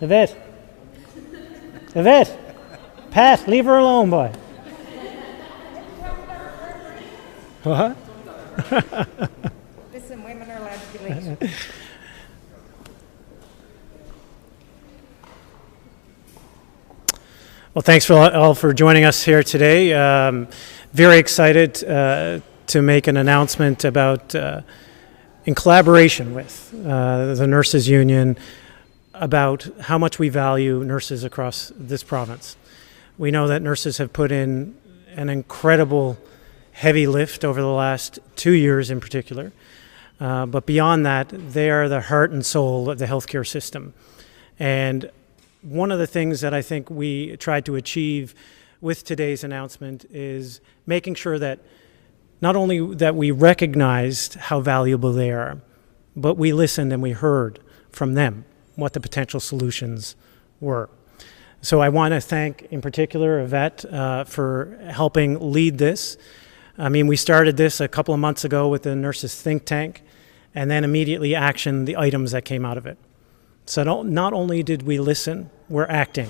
Yvette. Yvette. Pat, leave her alone, boy. What? Listen, women are allowed to be late. Well, thanks all for joining us here today. Very excited to make an announcement about, in collaboration with the Nurses Union, about how much we value nurses across this province. We know that nurses have put in an incredible heavy lift over the last 2 years in particular. But beyond that, they are the heart and soul of the healthcare system. And one of the things that I think we tried to achieve with today's announcement is making sure that not only that we recognized how valuable they are, but we listened and we heard from them what the potential solutions were. So I want to thank, in particular, Yvette for helping lead this. I mean, we started this a couple of months ago with the Nurses Think Tank, and then immediately actioned the items that came out of it. So not only did we listen, we're acting.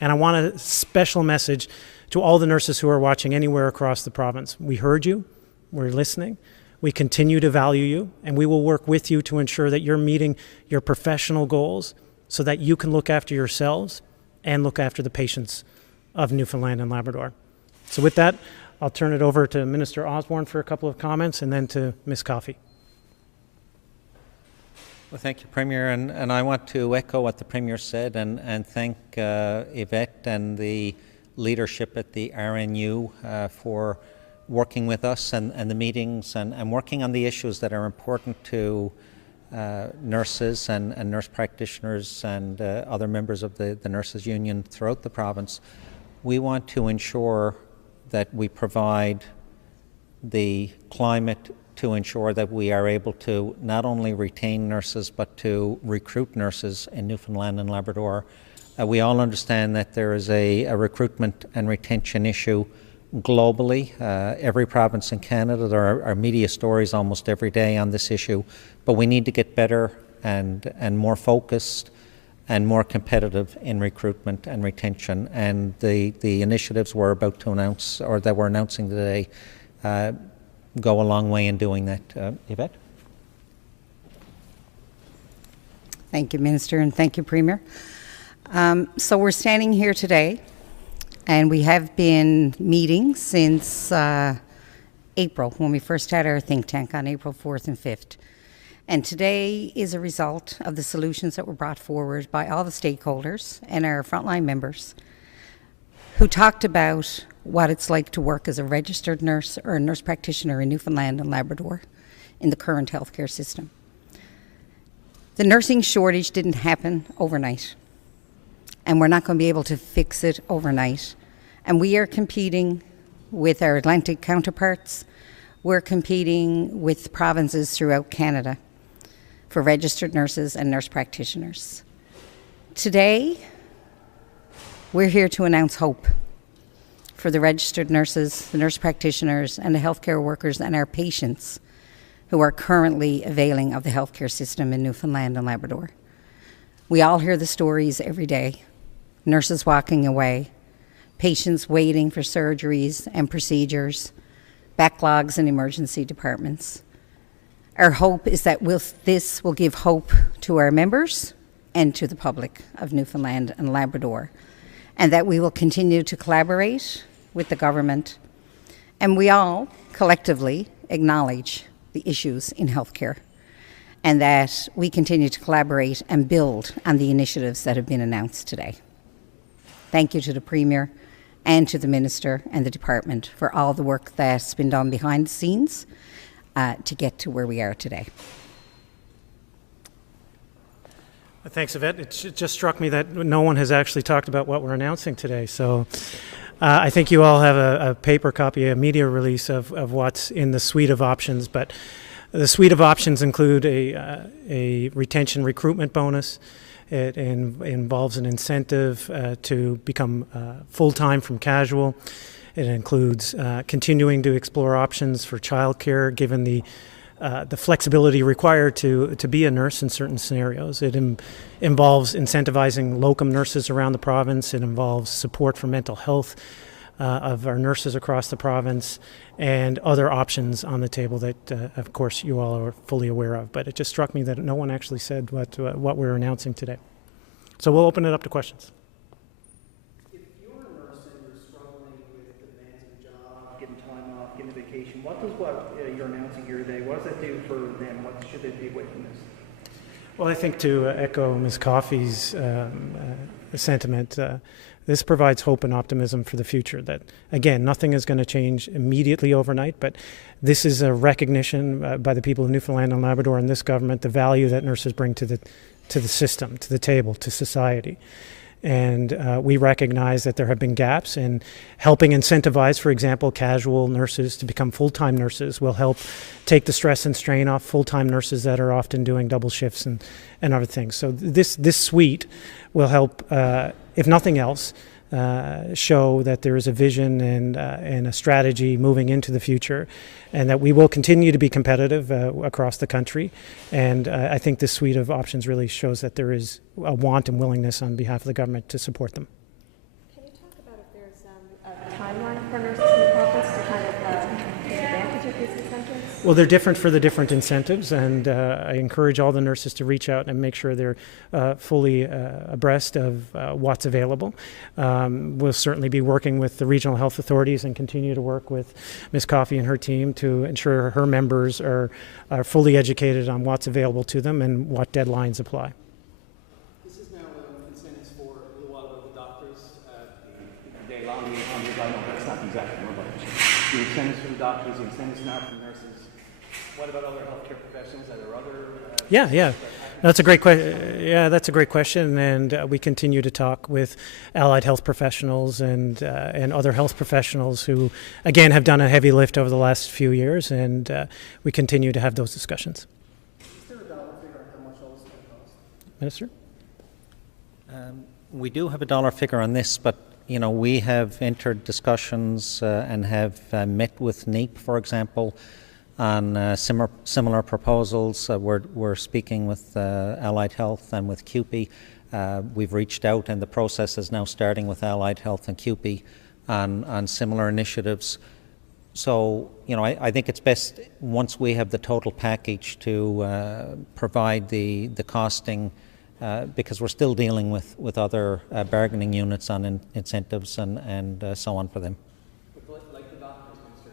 And I want a special message to all the nurses who are watching anywhere across the province. We heard you, we're listening, we continue to value you, and we will work with you to ensure that you're meeting your professional goals so that you can look after yourselves and look after the patients of Newfoundland and Labrador. So with that, I'll turn it over to Minister Osborne for a couple of comments, and then to Ms. Coffey. Well, thank you, Premier, and I want to echo what the Premier said and thank Yvette and the leadership at the RNU for working with us and the meetings and working on the issues that are important to nurses and nurse practitioners and other members of the Nurses Union throughout the province. We want to ensure that we provide the climate to ensure that we are able to not only retain nurses but to recruit nurses in Newfoundland and Labrador. We all understand that there is a recruitment and retention issue globally. Every province in Canada, there are media stories almost every day on this issue, but we need to get better and more focused and more competitive in recruitment and retention. And the initiatives we're about to announce, or that we're announcing today, go a long way in doing that. Yvette? Thank you, Minister, and thank you, Premier. So we're standing here today, and we have been meeting since April, when we first had our think tank on April 4th and 5th. And today is a result of the solutions that were brought forward by all the stakeholders and our frontline members who talked about what it's like to work as a registered nurse or a nurse practitioner in Newfoundland and Labrador in the current healthcare system. The nursing shortage didn't happen overnight, and we're not going to be able to fix it overnight. And we are competing with our Atlantic counterparts. We're competing with provinces throughout Canada for registered nurses and nurse practitioners. Today, we're here to announce hope for the registered nurses, the nurse practitioners, and the healthcare workers and our patients who are currently availing of the healthcare system in Newfoundland and Labrador. We all hear the stories every day. Nurses walking away, patients waiting for surgeries and procedures, backlogs in emergency departments. Our hope is that this will give hope to our members and to the public of Newfoundland and Labrador, and that we will continue to collaborate with the government, and we all collectively acknowledge the issues in healthcare, and that we continue to collaborate and build on the initiatives that have been announced today. Thank you to the Premier and to the Minister and the Department for all the work that's been done behind the scenes to get to where we are today. Thanks, Yvette. It just struck me that no one has actually talked about what we're announcing today. So I think you all have a paper copy, a media release of what's in the suite of options. But the suite of options include a retention recruitment bonus. It involves an incentive to become full-time from casual. It includes continuing to explore options for childcare given the the flexibility required to be a nurse in certain scenarios. It involves incentivizing locum nurses around the province. It involves support for mental health of our nurses across the province, and other options on the table that, of course, you all are fully aware of. But it just struck me that no one actually said what we're announcing today. So we'll open it up to questions. If you're a nurse and you're struggling with demands of the job, getting time off, getting vacation, what does what you're announcing here today, what does that do for them? What should they take away from this? Well, I think to echo Ms. Coffey's sentiment, this provides hope and optimism for the future that, again, nothing is going to change immediately overnight, but this is a recognition by the people of Newfoundland and Labrador and this government, the value that nurses bring to the system, to the table, to society. And we recognize that there have been gaps, and helping incentivize, for example, casual nurses to become full-time nurses will help take the stress and strain off full-time nurses that are often doing double shifts and other things. So this suite will help, if nothing else, show that there is a vision and a strategy moving into the future, and that we will continue to be competitive across the country. And I think this suite of options really shows that there is a want and willingness on behalf of the government to support them. Can you talk about if there's a timeline for nurses in the province to kind of take advantage of these incentives? Well, they're different for the different incentives, and I encourage all the nurses to reach out and make sure they're fully abreast of what's available. We'll certainly be working with the regional health authorities and continue to work with Ms. Coffey and her team to ensure her members are fully educated on what's available to them and what deadlines apply. This is now incentives for a little while ago, the doctors, they allow me I know that's not the exact number, but the incentives for the doctors, the incentives now for nurses. What about other healthcare professionals? Are there other? Yeah. That's a great question. Yeah, that's a great question, and we continue to talk with allied health professionals and other health professionals who, again, have done a heavy lift over the last few years, and we continue to have those discussions. Is there a dollar figure on how much all this might cost? Minister? We do have a dollar figure on this, but we have entered discussions and have met with NEAP, for example, on similar proposals. We're speaking with Allied Health and with CUPE. We've reached out, and the process is now starting with Allied Health and CUPE on similar initiatives. So, I think it's best once we have the total package to provide the costing, because we're still dealing with other bargaining units on incentives and so on for them. But like the doctors, Minister,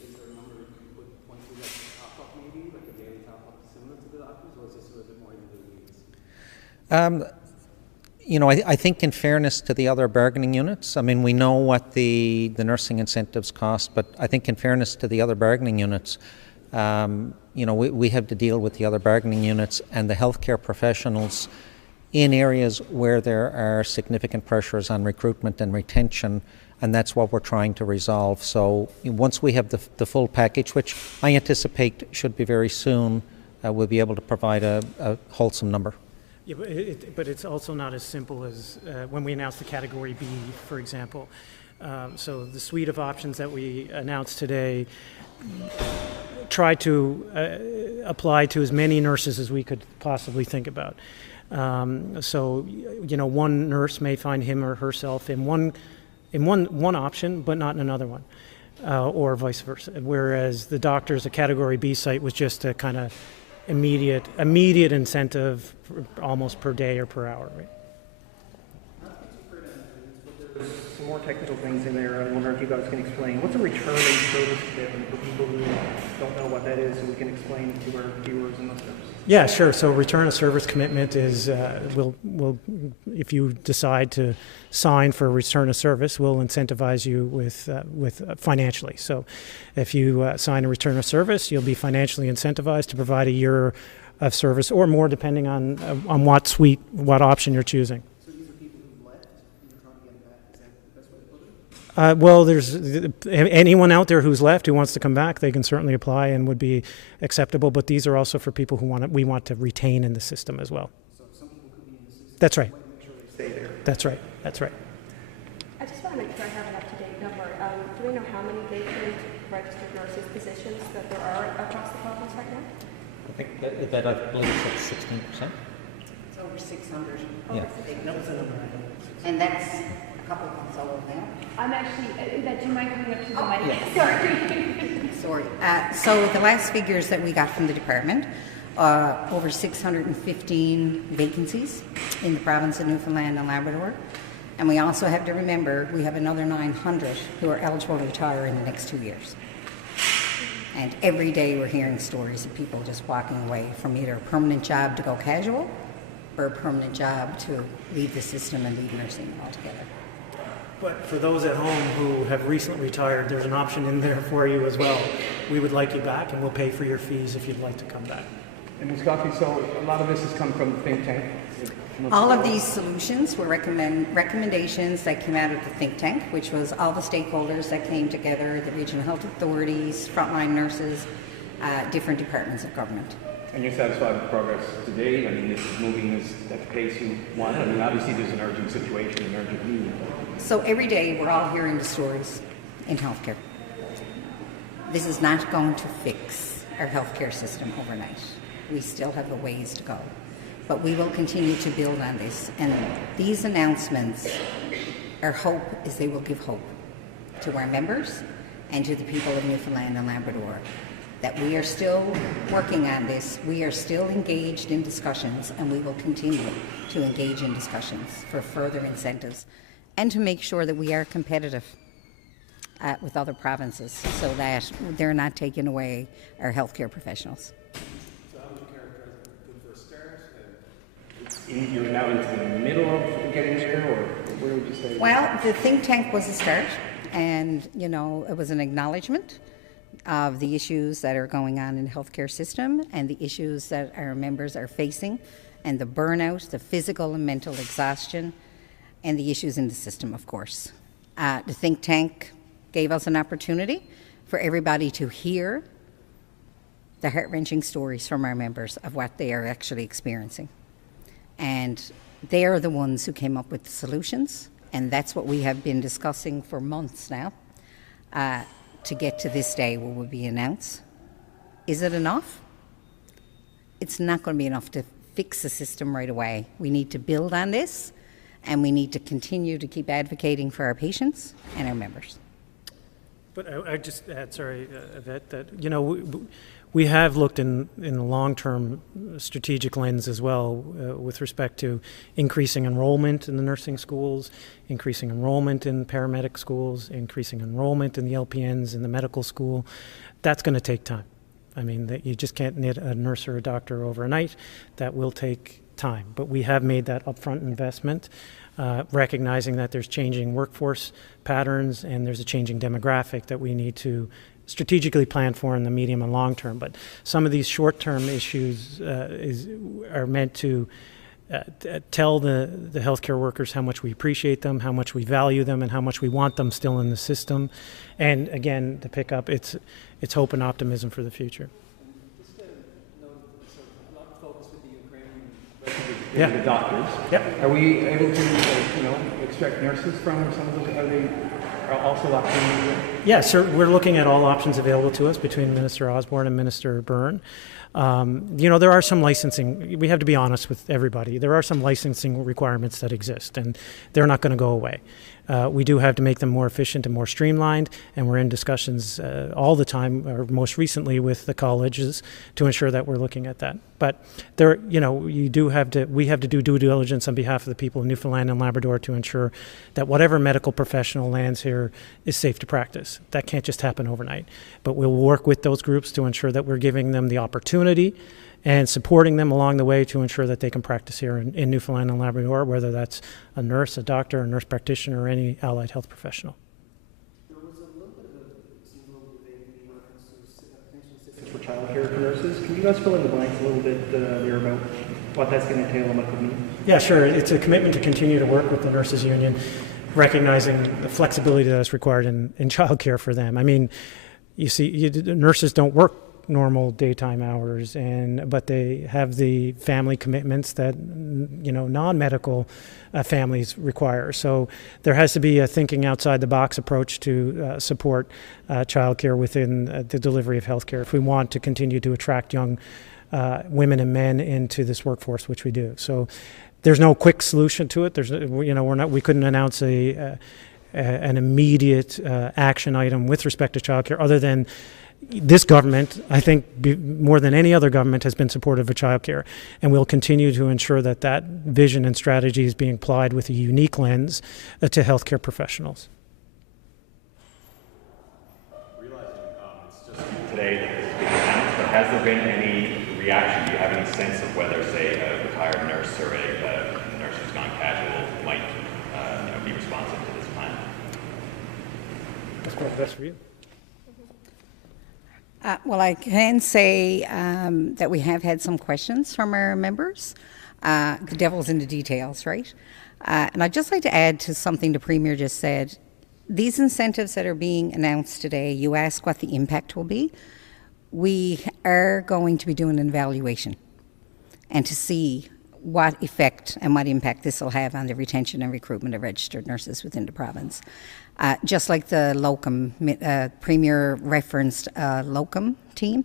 is there a number you can put once we get top up maybe, like a daily top up similar to the doctors, or is this a little bit more into the weeds? I think in fairness to the other bargaining units, we know what the nursing incentives cost, but I think in fairness to the other bargaining units, we have to deal with the other bargaining units and the healthcare professionals in areas where there are significant pressures on recruitment and retention, and that's what we're trying to resolve. So once we have the full package, which I anticipate should be very soon, we'll be able to provide a wholesome number. Yeah, but it's also not as simple as when we announced the Category B, for example. So the suite of options that we announced today try to apply to as many nurses as we could possibly think about. So, one nurse may find him or herself in one option, but not in another one, or vice versa. Whereas the doctor's, a Category B site was just a kind of immediate incentive, almost per day or per hour, right? There's some more technical things in there. I wonder if you guys can explain. What's a return in service commitment for people who don't know what that is, so we can explain it to our viewers and listeners? Yeah, sure. So return of service commitment is, will if you decide to sign for a return of service, we'll incentivize you with financially. So if you sign a return of service, you'll be financially incentivized to provide a year of service or more, depending on what option you're choosing. Well, there's anyone out there who's left who wants to come back, they can certainly apply and would be acceptable. But these are also for people who we want to retain in the system as well. So some people could be in the system. That's right. Make sure they stay there. That's right. That's right. I just want to make sure I have an up-to-date number. Do we know how many vacant registered nurses positions that there are across the province right now? I think that I believe it's at 16%. It's over 600. Yeah. And that's a couple of months old now. I'm actually, that you might come up to the mic. Sorry. So the last figures that we got from the department, over 615 vacancies in the province of Newfoundland and Labrador. And we also have to remember we have another 900 who are eligible to retire in the next 2 years. And every day we're hearing stories of people just walking away from either a permanent job to go casual or a permanent job to leave the system and leave nursing altogether. But for those at home who have recently retired, there's an option in there for you as well. We would like you back, and we'll pay for your fees if you'd like to come back. And Ms. Coffey, so a lot of this has come from the think tank. All of these solutions were recommendations that came out of the think tank, which was all the stakeholders that came together, the regional health authorities, frontline nurses, different departments of government. And you're satisfied with progress to date? I mean, this is moving at the pace you want. I mean, obviously there's an urgent situation, an urgent need. So every day we're all hearing the stories in healthcare. This is not going to fix our healthcare system overnight. We still have a ways to go. But we will continue to build on this. And these announcements, our hope is they will give hope to our members and to the people of Newfoundland and Labrador that we are still working on this, we are still engaged in discussions, and we will continue to engage in discussions for further incentives and to make sure that we are competitive with other provinces so that they're not taking away our healthcare professionals. So how would you characterize it? Good for a start? You're now into the middle of getting there, or where would you say? Well, the think tank was a start, and you know, it was an acknowledgement of the issues that are going on in the healthcare system and the issues that our members are facing, and the burnout, the physical and mental exhaustion, and the issues in the system, of course. The think tank gave us an opportunity for everybody to hear the heart-wrenching stories from our members of what they are actually experiencing. And they are the ones who came up with the solutions, and that's what we have been discussing for months now to get to this day where we'll be announced. Is it enough? It's not going to be enough to fix the system right away. We need to build on this, and we need to continue to keep advocating for our patients and our members. But I just add, sorry, Yvette, that, you know, we have looked in a long-term strategic lens as well with respect to increasing enrollment in the nursing schools, increasing enrollment in paramedic schools, increasing enrollment in the LPNs in the medical school. That's going to take time. I mean, you just can't knit a nurse or a doctor overnight. That will take time. But we have made that upfront investment, recognizing that there's changing workforce patterns and there's a changing demographic that we need to strategically plan for in the medium and long term. But some of these short-term issues are meant to tell the healthcare workers how much we appreciate them, how much we value them, and how much we want them still in the system. And again, to pick up, it's hope and optimism for the future. Just to note, so a lot of focus with the Ukrainian the doctors. Yep. Are we able to, extract nurses from some of those? Are they also locked in? Yeah, sir. We're looking at all options available to us between Minister Osborne and Minister Byrne. There are some licensing. We have to be honest with everybody. There are some licensing requirements that exist, and they're not going to go away. We do have to make them more efficient and more streamlined, and we're in discussions all the time, or most recently with the colleges, to ensure that we're looking at that. But there, we have to do due diligence on behalf of the people of Newfoundland and Labrador to ensure that whatever medical professional lands here is safe to practice. That can't just happen overnight. But we'll work with those groups to ensure that we're giving them the opportunity and supporting them along the way to ensure that they can practice here in Newfoundland and Labrador, whether that's a nurse, a doctor, a nurse practitioner, or any allied health professional. There was a little bit of debate in reference to potential assistance for childcare for nurses. Can you guys fill in the blanks a little bit there about what that's going to entail and what could mean? Yeah, sure. It's a commitment to continue to work with the nurses union, recognizing the flexibility that is required in childcare for them. I mean, you see, nurses don't work normal daytime hours, but they have the family commitments that non-medical families require. So there has to be a thinking outside the box approach to support childcare within the delivery of healthcare if we want to continue to attract young women and men into this workforce, which we do. So there's no quick solution to it. We couldn't announce an immediate action item with respect to childcare, other than this government, I think, more than any other government, has been supportive of childcare, and we'll continue to ensure that that vision and strategy is being applied with a unique lens to healthcare professionals. Realizing it's just today that this is being announced, but has there been any reaction? Do you have any sense of whether, say, a retired nurse or a nurse who's gone casual might be responsive to this plan? That's probably best for you. Well, I can say that we have had some questions from our members. The devil's in the details, right? And I'd just like to add to something the Premier just said. These incentives that are being announced today, you ask what the impact will be. We are going to be doing an evaluation and to see what effect and what impact this will have on the retention and recruitment of registered nurses within the province. Just like the locum, Premier referenced locum team.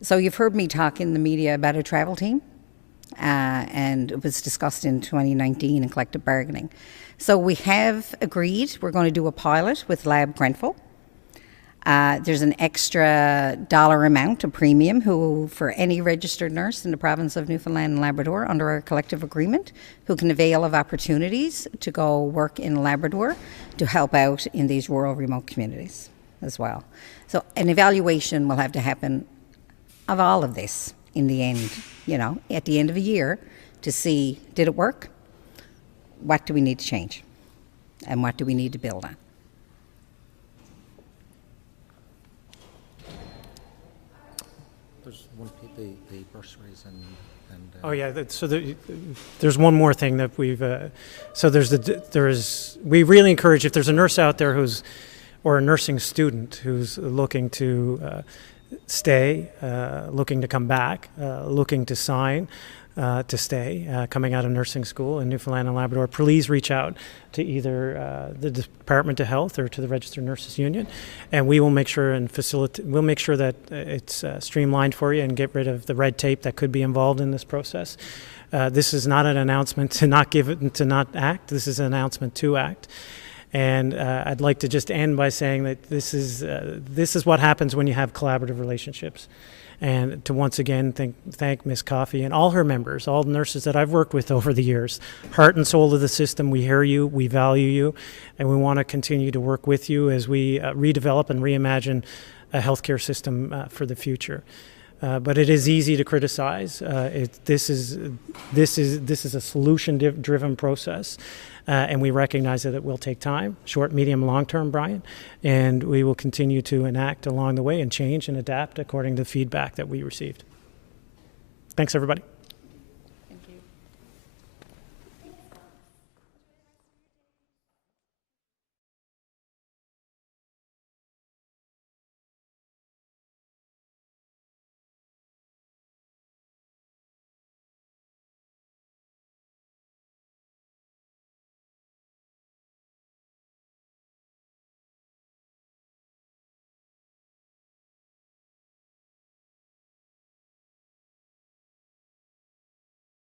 So you've heard me talk in the media about a travel team, and it was discussed in 2019 in collective bargaining. So we have agreed we're going to do a pilot with Lab Grenfell. There's an extra dollar amount, a premium, for any registered nurse in the province of Newfoundland and Labrador under our collective agreement, who can avail of opportunities to go work in Labrador to help out in these rural remote communities as well. So an evaluation will have to happen of all of this in the end, at the end of a year, to see, did it work? What do we need to change? And what do we need to build on? There's the bursaries and Oh yeah, there's one more thing that we've. We really encourage, if there's a nurse out there or a nursing student who's looking to stay, looking to come back, looking to sign to stay, coming out of nursing school in Newfoundland and Labrador, please reach out to either the Department of Health or to the Registered Nurses Union, and we will make sure and we'll make sure that it's streamlined for you and get rid of the red tape that could be involved in this process. This is not an announcement to not not act. This is an announcement to act. And I'd like to just end by saying that this is what happens when you have collaborative relationships. And to once again thank Ms. Coffey and all her members, all the nurses that I've worked with over the years. Heart and soul of the system, we hear you, we value you, and we want to continue to work with you as we redevelop and reimagine a healthcare system for the future. But it is easy to criticize. This is a solution-driven process, and we recognize that it will take time, short, medium, long-term, Brian, and we will continue to enact along the way and change and adapt according to the feedback that we received. Thanks, everybody.